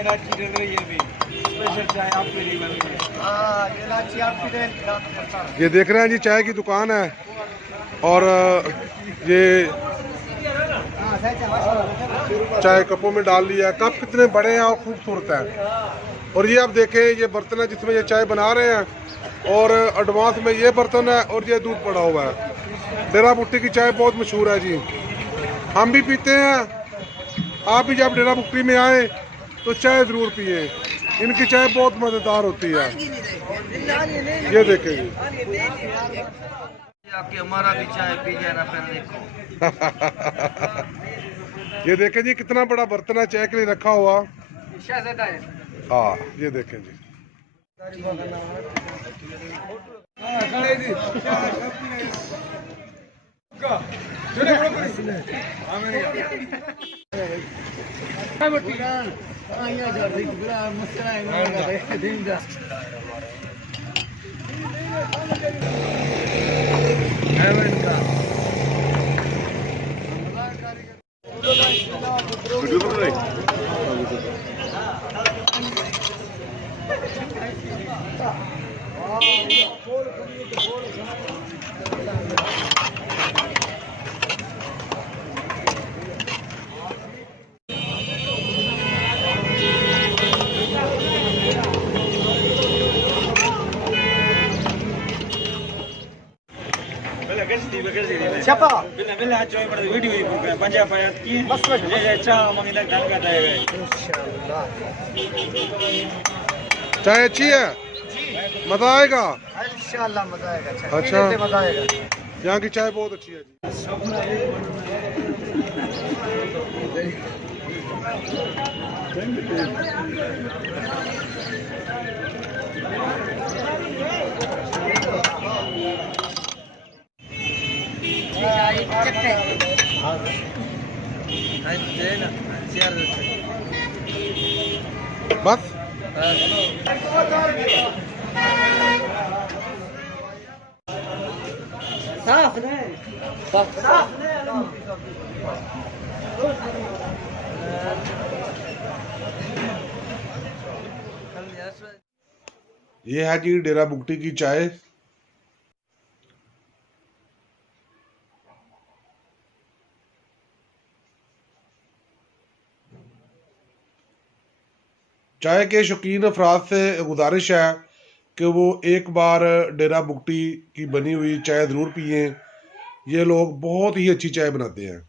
इलायची ले लो, ये भी स्पेशल चाय आपके लिए बनी है। ये इलायची आपकी दे। ये देख रहे हैं जी, चाय की दुकान है और ये चाय कपों में डाल लिया। कप कितने बड़े हैं और खूबसूरत हैं। और ये आप देखें, ये बर्तन है जिसमें ये चाय बना रहे हैं और एडवांस में ये बर्तन है और ये दूध पड़ा हुआ है। डेरा बुट्टी की चाय बहुत मशहूर है जी, हम भी पीते हैं। आप भी जब डेरा बुट्टी में आए तो चाय ज़रूर पिए, इनकी चाय बहुत मज़ेदार होती है। ये देखें जी, आपके हमारा भी चाय पी जाना फिर देखो। ये देखें जी, कितना बड़ा बर्तन है चाय के लिए रखा हुआ। हाँ, ये देखें जी। siapa? Bila coy pada video itu kan panjang payat ki. Jadi चाह मंगिदा गान गाता है। इंशाल्लाह। चाय अच्छी है, मजा आएगा इंशाल्लाह, मजा आएगा। अच्छा, मजा आएगा। यहाँ की चाय बहुत अच्छी है जी। बस साफ नहीं, साफ नहीं। ये है जी डेरा बुगटी की चाय। चाय के शौकीन अफराद से गुजारिश है कि वो एक बार डेरा बुगटी की बनी हुई चाय ज़रूर पिएं। ये लोग बहुत ही अच्छी चाय बनाते हैं।